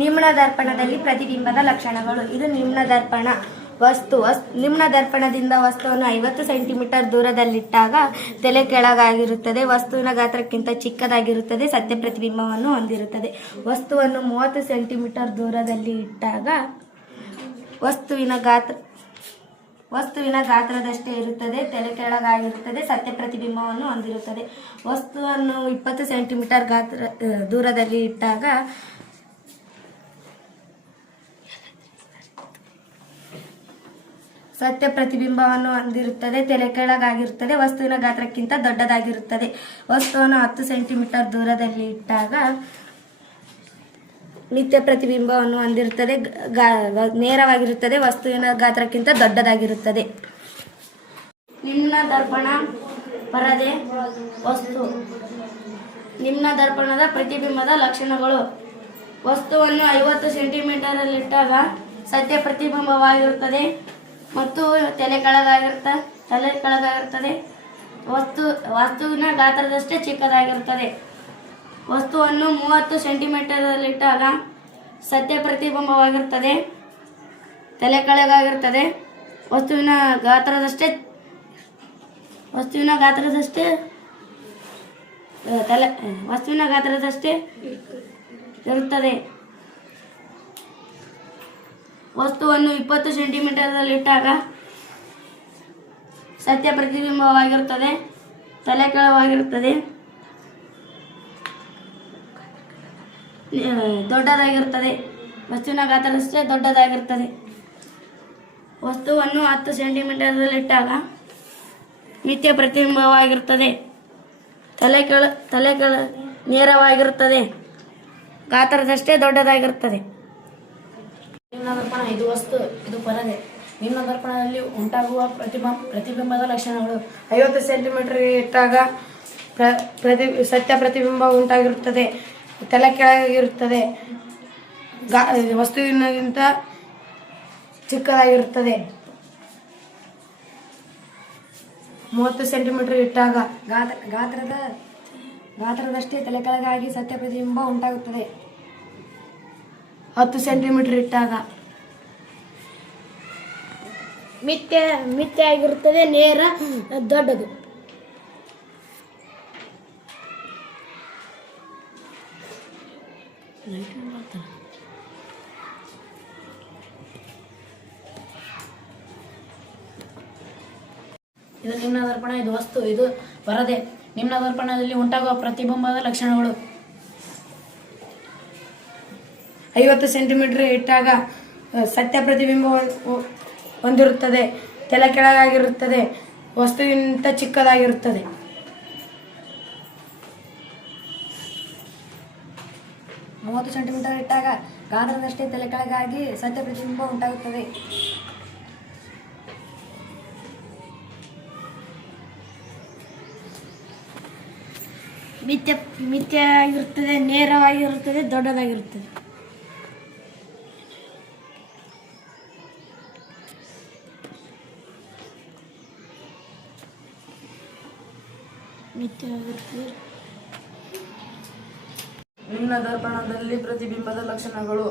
ನಿಮ್ನ ದರ್ಪಣದಲ್ಲಿ ಪ್ರತಿಬಿಂಬದ ಲಕ್ಷಣಗಳು. ಇದು ನಿಮ್ನ ದರ್ಪಣ. ನಿಮ್ನ ದರ್ಪಣದಿಂದ ವಸ್ತುವನ್ನು 50 ಸೆಂಟಿಮೀಟರ್ ದೂರದಲ್ಲಿಟ್ಟಾಗ ತಲೆ ಕೆಳಗಾಗಿರುತ್ತದೆ. ವಸ್ತುವಿನ ಗಾತ್ರಕ್ಕಿಂತ ಚಿಕ್ಕದಾಗಿರುತ್ತದೆ. ಸತ್ಯ ಪ್ರತಿಬಿಂಬವನ್ನು ಹೊಂದಿರುತ್ತದೆ. ವಸ್ತುವನ್ನು 30 ಸೆಂಟಿಮೀಟರ್ ದೂರದಲ್ಲಿ ಇಟ್ಟಾಗ ವಸ್ತುವಿನ ಗಾತ್ರದಷ್ಟೇ ಇರುತ್ತದೆ. ತಲೆ ಕೆಳಗಾಗಿರುತ್ತದೆ. ಸತ್ಯ ಪ್ರತಿಬಿಂಬವನ್ನು ಹೊಂದಿರುತ್ತದೆ. ವಸ್ತುವನ್ನು 20 ಸೆಂಟಿಮೀಟರ್ ದೂರದಲ್ಲಿ ಇಟ್ಟಾಗ ಸತ್ಯ ಪ್ರತಿಬಿಂಬವನ್ನು ಹೊಂದಿರುತ್ತದೆ. ತಲೆ ಕೆಳಗಾಗಿರುತ್ತದೆ. ವಸ್ತುವಿನ ಗಾತ್ರಕ್ಕಿಂತ ದೊಡ್ಡದಾಗಿರುತ್ತದೆ. ವಸ್ತುವನ್ನು 10 ಸೆಂಟಿಮೀಟರ್ ದೂರದಲ್ಲಿ ಇಟ್ಟಾಗ ಮಿಥ್ಯ ಪ್ರತಿಬಿಂಬವನ್ನು ಹೊಂದಿರುತ್ತದೆ. ನೇರವಾಗಿರುತ್ತದೆ. ವಸ್ತುವಿನ ಗಾತ್ರಕ್ಕಿಂತ ದೊಡ್ಡದಾಗಿರುತ್ತದೆ. ನಿಮ್ನ ದರ್ಪಣ ಪರದೆ ವಸ್ತು. ನಿಮ್ನ ದರ್ಪಣದ ಪ್ರತಿಬಿಂಬದ ಲಕ್ಷಣಗಳು. ವಸ್ತುವನ್ನು 50 ಸೆಂಟಿಮೀಟರಲ್ಲಿಟ್ಟಾಗ ಸತ್ಯ ಪ್ರತಿಬಿಂಬವಾಗಿರುತ್ತದೆ ಮತ್ತು ತಲೆ ಕೆಳಗಾಗಿರುತ್ತದೆ. ವಸ್ತುವಿನ ಗಾತ್ರದಷ್ಟೇ ಚಿಕ್ಕದಾಗಿರುತ್ತದೆ. ವಸ್ತುವನ್ನು 30 ಸೆಂಟಿಮೀಟರಲ್ಲಿಟ್ಟಾಗ ಸತ್ಯ ಪ್ರತಿಬಿಂಬವಾಗಿರುತ್ತದೆ. ತಲೆ ಕೆಳಗಾಗಿರುತ್ತದೆ. ವಸ್ತುವಿನ ಗಾತ್ರದಷ್ಟೇ ಇರುತ್ತದೆ. ವಸ್ತುವನ್ನು 20 ಸೆಂಟಿಮೀಟರಲ್ಲಿಟ್ಟಾಗ ಸತ್ಯ ಪ್ರತಿಬಿಂಬವಾಗಿರುತ್ತದೆ. ತಲೆ ಕೆಳಗಾಗಿರುತ್ತದೆ. ದೊಡ್ಡದಾಗಿರುತ್ತದೆ. ವಸ್ತುವಿನ ಗಾತ್ರದಷ್ಟೇ ದೊಡ್ಡದಾಗಿರುತ್ತದೆ. ವಸ್ತುವನ್ನು 10 ಸೆಂಟಿಮೀಟರಲ್ಲಿಟ್ಟಾಗ ಮಿಥ್ಯ ಪ್ರತಿಬಿಂಬವಾಗಿರುತ್ತದೆ. ತಲೆ ಕೆಳ ನೇರವಾಗಿರುತ್ತದೆ. ಗಾತ್ರದಷ್ಟೇ ದೊಡ್ಡದಾಗಿರುತ್ತದೆ. ನಿಮ್ನ ದರ್ಪಣ ಇದು ವಸ್ತು, ಇದು ಪರದೆ. ನಿಮ್ನ ದರ್ಪಣದಲ್ಲಿ ಉಂಟಾಗುವ ಪ್ರತಿಬಿಂಬದ ಲಕ್ಷಣಗಳು. 50 ಸೆಂಟಿಮೀಟರ್ ಇಟ್ಟಾಗ ಸತ್ಯ ಪ್ರತಿಬಿಂಬ ಉಂಟಾಗಿರುತ್ತದೆ. ತಲೆ ಕೆಳಗಿರುತ್ತದೆ. ವಸ್ತುವಿನಗಿಂತ ಚಿಕ್ಕದಾಗಿರುತ್ತದೆ. 30 ಸೆಂಟಿಮೀಟರ್ ಇಟ್ಟಾಗ ಗಾತ್ರದಷ್ಟೇ ತಲೆ ಕೆಳಗಾಗಿ ಸತ್ಯ ಪ್ರತಿಬಿಂಬ ಉಂಟಾಗುತ್ತದೆ. 10 ಸೆಂಟಿಮೀಟರ್ ಇಟ್ಟಾಗ ಮಿಥ್ಯ ಆಗಿರುತ್ತದೆ. ನೇರ ದೊಡ್ಡದು. ಇದು ನಿಮ್ನ ದರ್ಪಣ, ಇದು ವಸ್ತು, ಇದು ಪರದೆ. ನಿಮ್ನ ದರ್ಪಣದಲ್ಲಿ ಉಂಟಾಗುವ ಪ್ರತಿಬಿಂಬದ ಲಕ್ಷಣಗಳು. 50 ಸೆಂಟಿಮೀಟರ್ ಇಟ್ಟಾಗ ಸತ್ಯ ಪ್ರತಿಬಿಂಬ ಹೊಂದಿರುತ್ತದೆ. ತಲೆ ಕೆಳಗಾಗಿರುತ್ತದೆ. ವಸ್ತುವಿಗಿಂತ ಚಿಕ್ಕದಾಗಿರುತ್ತದೆ. 30 ಸೆಂಟಿಮೀಟರ್ ಇಟ್ಟಾಗ ಗಾತ್ರದಷ್ಟೇ ತಲೆ ಕೆಳಗಾಗಿ ಸತ್ಯ ಪ್ರತಿಬಿಂಬ ಉಂಟಾಗುತ್ತದೆ. ಮಿಥ್ಯ ಆಗಿರುತ್ತದೆ. ನೇರವಾಗಿರುತ್ತದೆ. ದೊಡ್ಡದಾಗಿರುತ್ತದೆ. ನಿಮ್ನ ದರ್ಪಣದಲ್ಲಿ ಪ್ರತಿಬಿಂಬದ ಲಕ್ಷಣಗಳು.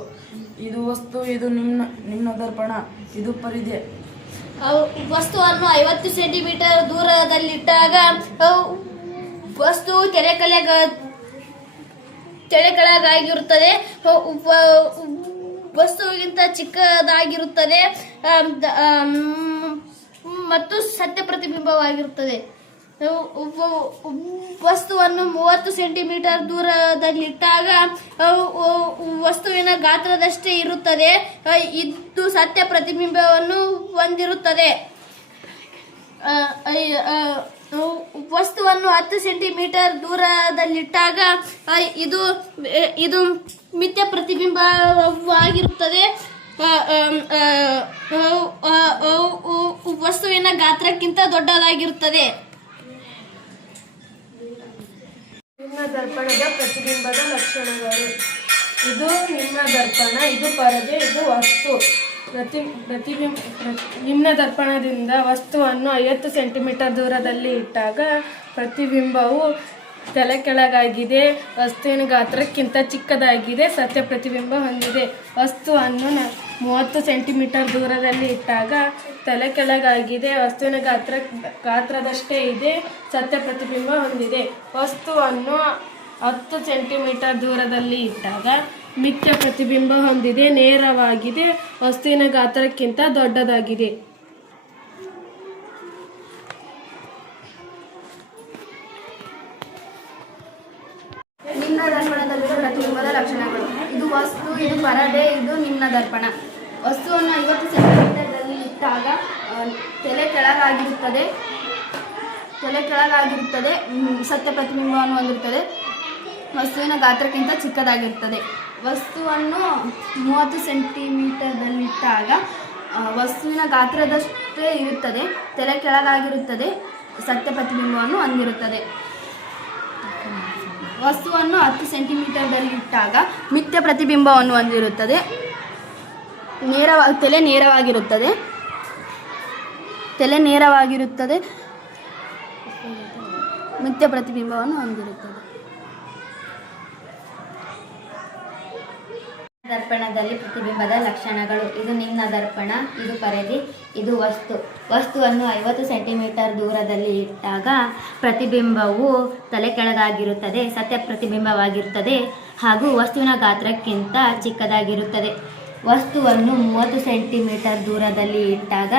ಇದು ವಸ್ತು, ಇದು ನಿಮ್ನ ದರ್ಪಣ, ಇದು ಪರದೆ. ವಸ್ತುವನ್ನು 50 ಸೆಂಟಿಮೀಟರ್ ದೂರದಲ್ಲಿಟ್ಟಾಗ ವಸ್ತು ತಲೆ ಕೆಳಗಾಗಿರುತ್ತದೆ. ವಸ್ತುವಿಗಿಂತ ಚಿಕ್ಕದಾಗಿರುತ್ತದೆ ಮತ್ತು ಸತ್ಯ ಪ್ರತಿಬಿಂಬವಾಗಿರುತ್ತದೆ. ವಸ್ತುವನ್ನು 30 ಸೆಂಟಿಮೀಟರ್ ದೂರದಲ್ಲಿಟ್ಟಾಗ ವಸ್ತುವಿನ ಗಾತ್ರದಷ್ಟೇ ಇರುತ್ತದೆ. ಇದು ಸತ್ಯ ಪ್ರತಿಬಿಂಬವನ್ನು ಹೊಂದಿರುತ್ತದೆ. ವಸ್ತುವನ್ನು 10 ಸೆಂಟಿಮೀಟರ್ ದೂರದಲ್ಲಿಟ್ಟಾಗ ಇದು ಮಿಥ್ಯ ಪ್ರತಿಬಿಂಬವಾಗಿರುತ್ತದೆ. ವಸ್ತುವಿನ ಗಾತ್ರಕ್ಕಿಂತ ದೊಡ್ಡದಾಗಿರುತ್ತದೆ. ನಿಮ್ನ ದರ್ಪಣದ ಪ್ರತಿಬಿಂಬದ ಲಕ್ಷಣಗಳು. ಇದು ನಿಮ್ನ ದರ್ಪಣ, ಇದು ಪರದೆ, ಇದು ವಸ್ತು. ನಿಮ್ನ ದರ್ಪಣದಿಂದ ವಸ್ತುವನ್ನು 50 ಸೆಂಟಿಮೀಟರ್ ದೂರದಲ್ಲಿ ಇಟ್ಟಾಗ ಪ್ರತಿಬಿಂಬವು ತಲೆ ಕೆಳಗಾಗಿದೆ. ವಸ್ತುವಿನ ಗಾತ್ರಕ್ಕಿಂತ ಚಿಕ್ಕದಾಗಿದೆ. ಸತ್ಯ ಪ್ರತಿಬಿಂಬ ಹೊಂದಿದೆ. ವಸ್ತುವನ್ನು 30 ಸೆಂಟಿಮೀಟರ್ ದೂರದಲ್ಲಿ ಇಟ್ಟಾಗ ತಲೆ ಕೆಳಗಾಗಿದೆ. ವಸ್ತುವಿನ ಗಾತ್ರದಷ್ಟೇ ಇದೆ. ಸತ್ಯ ಪ್ರತಿಬಿಂಬ ಹೊಂದಿದೆ. ವಸ್ತುವನ್ನು 10 ಸೆಂಟಿಮೀಟರ್ ದೂರದಲ್ಲಿ ಇಟ್ಟಾಗ ಮಿಥ್ಯ ಪ್ರತಿಬಿಂಬ ಹೊಂದಿದೆ. ನೇರವಾಗಿದೆ. ವಸ್ತುವಿನ ಗಾತ್ರಕ್ಕಿಂತ ದೊಡ್ಡದಾಗಿದೆ. ನಿಮ್ನ ದರ್ಪಣದಲ್ಲಿರುವ ಪ್ರತಿಬಿಂಬದ ಲಕ್ಷಣಗಳು. ಇದು ವಸ್ತು, ಇದು ಪರದೆ, ಇದು ನಿಮ್ನ ದರ್ಪಣ. ವಸ್ತುವನ್ನು 50 ಸೆಂಟಿಮೀಟರ್ದಲ್ಲಿ ಇಟ್ಟಾಗ ತಲೆ ಕೆಳಗಾಗಿರುತ್ತದೆ. ಸತ್ಯ ಪ್ರತಿಬಿಂಬವನ್ನು ಹೊಂದಿರುತ್ತದೆ. ವಸ್ತುವಿನ ಗಾತ್ರಕ್ಕಿಂತ ಚಿಕ್ಕದಾಗಿರುತ್ತದೆ. ವಸ್ತುವನ್ನು 30 ಸೆಂಟಿಮೀಟರ್ದಲ್ಲಿಟ್ಟಾಗ ವಸ್ತುವಿನ ಗಾತ್ರದಷ್ಟೇ ಇರುತ್ತದೆ. ತಲೆ ಕೆಳಗಾಗಿರುತ್ತದೆ. ಸತ್ಯ ಪ್ರತಿಬಿಂಬವನ್ನು ಹೊಂದಿರುತ್ತದೆ. ವಸ್ತುವನ್ನು 10 ಸೆಂಟಿಮೀಟರ್ದಲ್ಲಿಟ್ಟಾಗ ಮಿಥ್ಯ ಪ್ರತಿಬಿಂಬವನ್ನು ಹೊಂದಿರುತ್ತದೆ. ತಲೆ ನೇರವಾಗಿರುತ್ತದೆ. ಮಿಥ್ಯ ಪ್ರತಿಬಿಂಬವನ್ನು ಹೊಂದಿರುತ್ತದೆ. ದರ್ಪಣದಲ್ಲಿ ಪ್ರತಿಬಿಂಬದ ಲಕ್ಷಣಗಳು. ಇದು ನಿಮ್ನ ದರ್ಪಣ, ಇದು ಪರದೆ, ಇದು ವಸ್ತುವನ್ನು 50 ಸೆಂಟಿಮೀಟರ್ ದೂರದಲ್ಲಿ ಇಟ್ಟಾಗ ಪ್ರತಿಬಿಂಬವು ತಲೆ ಕೆಳಗಾಗಿರುತ್ತದೆ. ಸತ್ಯ ಪ್ರತಿಬಿಂಬವಾಗಿರುತ್ತದೆ ಹಾಗೂ ವಸ್ತುವಿನ ಗಾತ್ರಕ್ಕಿಂತ ಚಿಕ್ಕದಾಗಿರುತ್ತದೆ. ವಸ್ತುವನ್ನು 30 ಸೆಂಟಿಮೀಟರ್ ದೂರದಲ್ಲಿ ಇಟ್ಟಾಗ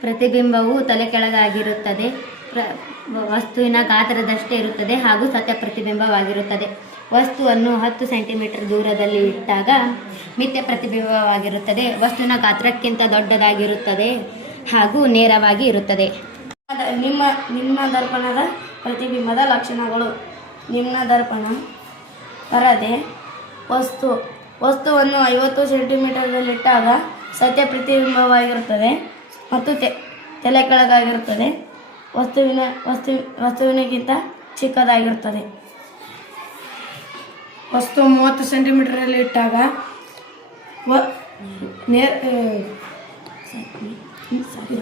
ಪ್ರತಿಬಿಂಬವು ತಲೆ ಕೆಳಗಾಗಿರುತ್ತದೆ. ವಸ್ತುವಿನ ಗಾತ್ರದಷ್ಟೇ ಇರುತ್ತದೆ ಹಾಗೂ ಸತ್ಯ ಪ್ರತಿಬಿಂಬವಾಗಿರುತ್ತದೆ. ವಸ್ತುವನ್ನು 10 ಸೆಂಟಿಮೀಟರ್ ದೂರದಲ್ಲಿ ಇಟ್ಟಾಗ ಮಿಥ್ಯ ಪ್ರತಿಬಿಂಬವಾಗಿರುತ್ತದೆ. ವಸ್ತುವಿನ ಗಾತ್ರಕ್ಕಿಂತ ದೊಡ್ಡದಾಗಿರುತ್ತದೆ ಹಾಗೂ ನೇರವಾಗಿ ಇರುತ್ತದೆ. ನಿಮ್ನ ದರ್ಪಣದ ಪ್ರತಿಬಿಂಬದ ಲಕ್ಷಣಗಳು. ನಿಮ್ನ ದರ್ಪಣ, ಪರದೆ, ವಸ್ತುವನ್ನು 50 ಸೆಂಟಿಮೀಟರ್ದಲ್ಲಿಟ್ಟಾಗ ಸತ್ಯ ಪ್ರತಿಬಿಂಬವಾಗಿರುತ್ತದೆ ಮತ್ತು ತಲೆ ಕೆಳಗಾಗಿರುತ್ತದೆ. ವಸ್ತುವಿನಗಿಂತ ಚಿಕ್ಕದಾಗಿರುತ್ತದೆ. ವಸ್ತು 30 ಸೆಂಟಿಮೀಟರಲ್ಲಿ ಇಟ್ಟಾಗ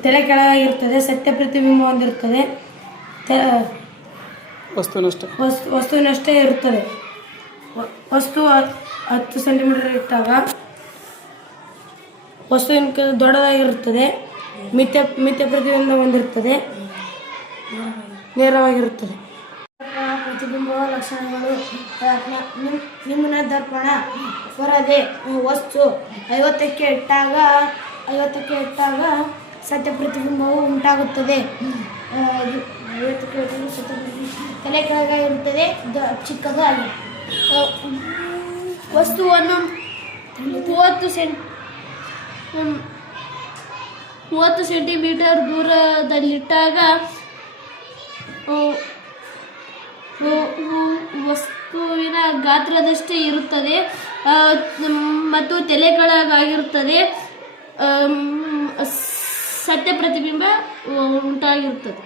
ತಲೆ ಕೆಳಗಾಗಿರುತ್ತದೆ. ಸತ್ಯ ಪ್ರತಿಬಿಂಬ ಹೊಂದಿರುತ್ತದೆ. ವಸ್ತುವಿನಷ್ಟೇ ಇರುತ್ತದೆ. ವಸ್ತು 10 ಸೆಂಟಿಮೀಟರ್ ಇಟ್ಟಾಗ ವಸ್ತುವಿನ ದೊಡ್ಡದಾಗಿರುತ್ತದೆ. ಮಿಥ್ಯ ಪ್ರತಿಬಿಂಬ ಹೊಂದಿರುತ್ತದೆ. ನೇರವಾಗಿರುತ್ತದೆ. ಪ್ರತಿಬಿಂಬದ ಲಕ್ಷಣಗಳು. ನಿಮ್ನ ದರ್ಪಣ, ಪರದೆ, ವಸ್ತು 50ಕ್ಕೆ ಇಟ್ಟಾಗ ಸತ್ಯ ಪ್ರತಿಬಿಂಬವು ಉಂಟಾಗುತ್ತದೆ. ತಲೆ ಕೆಳಗಾಗಿರುತ್ತದೆ. ಚಿಕ್ಕದಾಗಿ ವಸ್ತುವನ್ನು 30 ಸೆಂಟಿಮೀಟರ್ ದೂರದಲ್ಲಿಟ್ಟಾಗ ವಸ್ತುವಿನ ಗಾತ್ರದಷ್ಟೇ ಇರುತ್ತದೆ ಮತ್ತು ತಲೆ ಕೆಳಗಾಗಿರುತ್ತದೆ. ಸತ್ಯ ಪ್ರತಿಬಿಂಬ ಉಂಟಾಗಿರುತ್ತದೆ.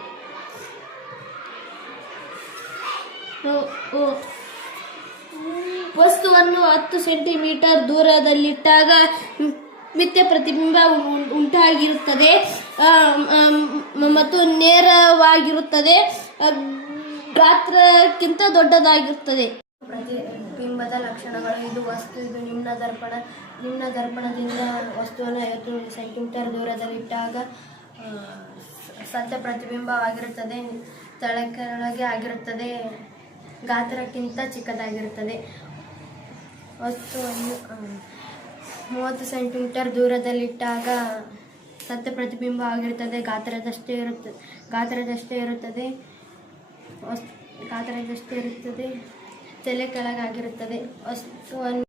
ವಸ್ತುವನ್ನು 10 ಸೆಂಟಿಮೀಟರ್ ದೂರದಲ್ಲಿಟ್ಟಾಗ ಮಿಥ್ಯ ಪ್ರತಿಬಿಂಬ ಉಂಟಾಗಿರುತ್ತದೆ ಮತ್ತು ನೇರವಾಗಿರುತ್ತದೆ. ಗಾತ್ರಕ್ಕಿಂತ ದೊಡ್ಡದಾಗಿರುತ್ತದೆ. ಪ್ರತಿಬಿಂಬದ ಲಕ್ಷಣಗಳು. ಇದು ವಸ್ತು, ಇದು ನಿಮ್ನ ದರ್ಪಣ. ನಿಮ್ನ ದರ್ಪಣದಿಂದ ವಸ್ತುವನ್ನು 50 ಸೆಂಟಿಮೀಟರ್ ದೂರದಲ್ಲಿಟ್ಟಾಗ ಸತ್ಯ ಪ್ರತಿಬಿಂಬವಾಗಿರುತ್ತದೆ. ತಲೆ ಕೆಳಗೆ ಆಗಿರುತ್ತದೆ. ಗಾತ್ರಕ್ಕಿಂತ ಚಿಕ್ಕದಾಗಿರುತ್ತದೆ. ವಸ್ತುವನ್ನು 30 ಸೆಂಟಿಮೀಟರ್ ದೂರದಲ್ಲಿಟ್ಟಾಗ ಸತ್ಯ ಪ್ರತಿಬಿಂಬ ಆಗಿರುತ್ತದೆ. ಗಾತ್ರದಷ್ಟೇ ಇರುತ್ತದೆ. ತಲೆ ಕೆಳಗಾಗಿರುತ್ತದೆ. ವಸ್ತುವನ್ನು